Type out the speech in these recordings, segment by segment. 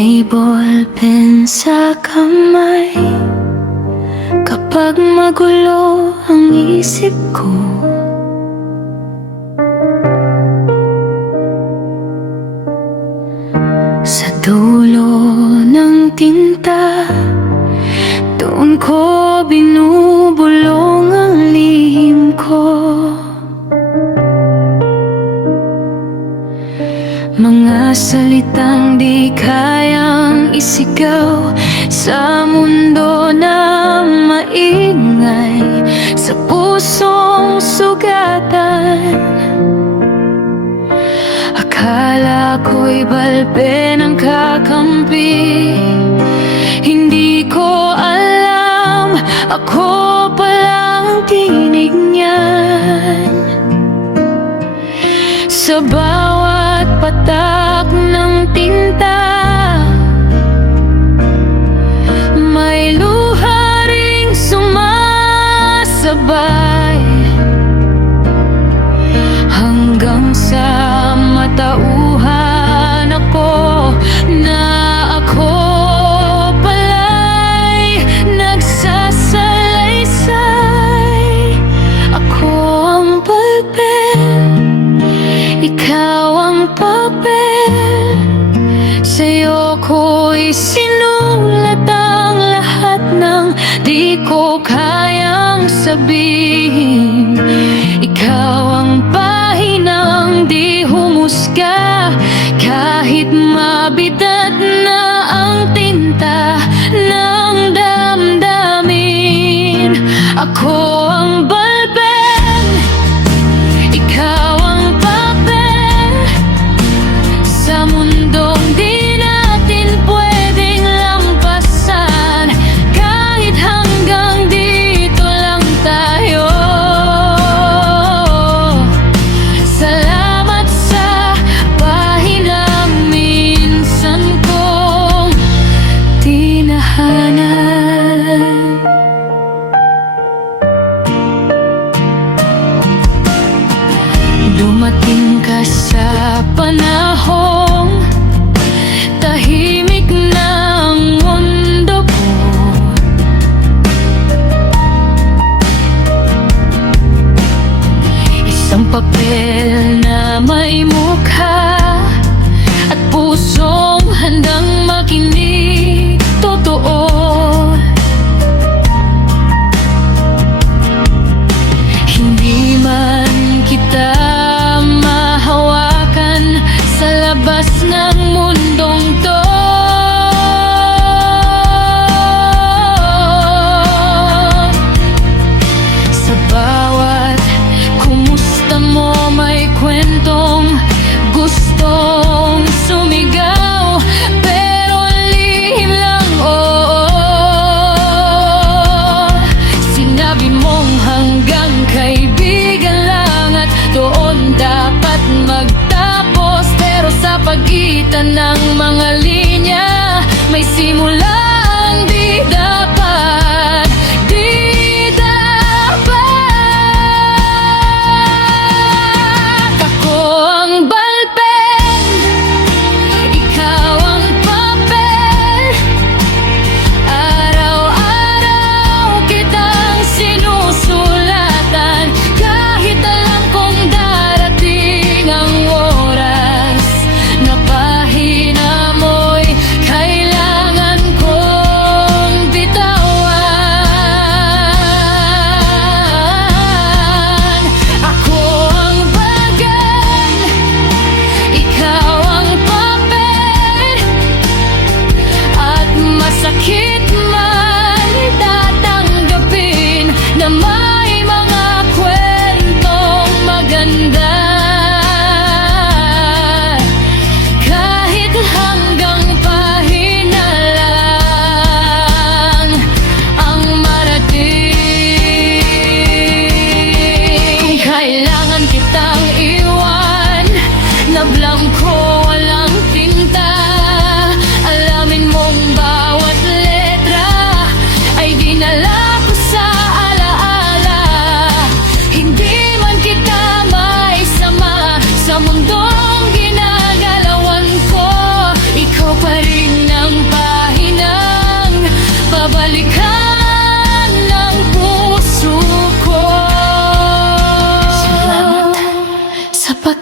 May ballpen sa kamay kapag magulo ang isip ko. Sa dulo ng tinta, doon ko binubulong ang lihim ko. Mga salitang di kayang isigaw sa mundo na maingay, sa pusong sugatan. Akala ko'y balpen ang kakampi, hindi ko alam ako palang tinig niyan. Sa bawat patak ng tinta, may luha ring sumasabay, hanggang sa matauhan ako na ako pala'y nagsasalaysay. Ako ang balpen, ikaw ang papel, sa'yo ko'y sinulat ang lahat ng di ko kayang sabihin. Ikaw ang pahinang di humusga, kahit mabigat na ang tinta ng damdamin. Ako ang balpen, ikaw ang papel, sa mundong di natin pwedeng lampasan, kahit hanggang dito lang tayo.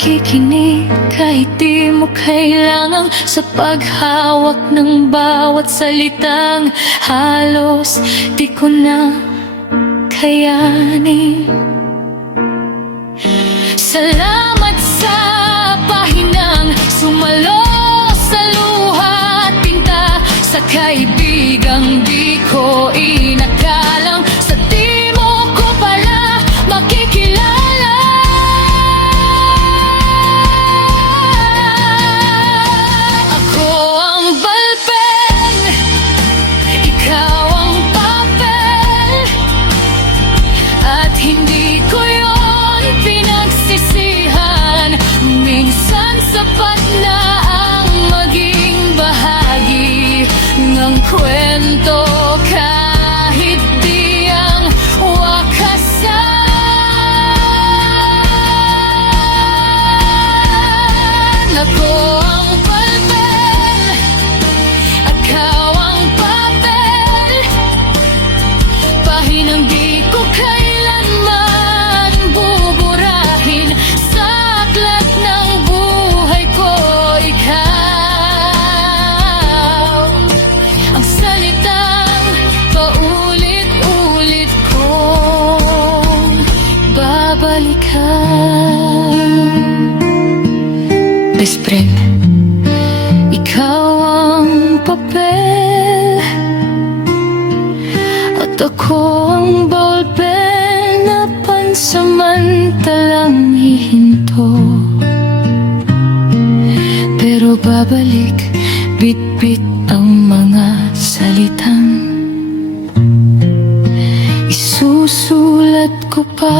nakikinig kahit di mo kailangan. Sa paghawak ng bawat salitang halos di ko na kayanin. Salamat sa pahinang sumalo sa luha at pinta, sa kaibigang di ko inakalang sa di mo ko pala makikilala. Ako ang balpen, ikaw ang papel, at hindi ko yon pinagsisihan. Minsan sapat na ang maging bahagi ng kwento kahit di ang wakasan. Ako ang balpen, ikaw ang papel, pahinang di ko kailanman buburahin. Sa aklat ng buhay ko, ikaw ang salitang paulit-ulit kong babalikan. Best friend, ikaw ang papel, at ako ang ballpen na pansamantalang hihinto. Pero babalik, bit-bit ang mga salitang isusulat ko pa.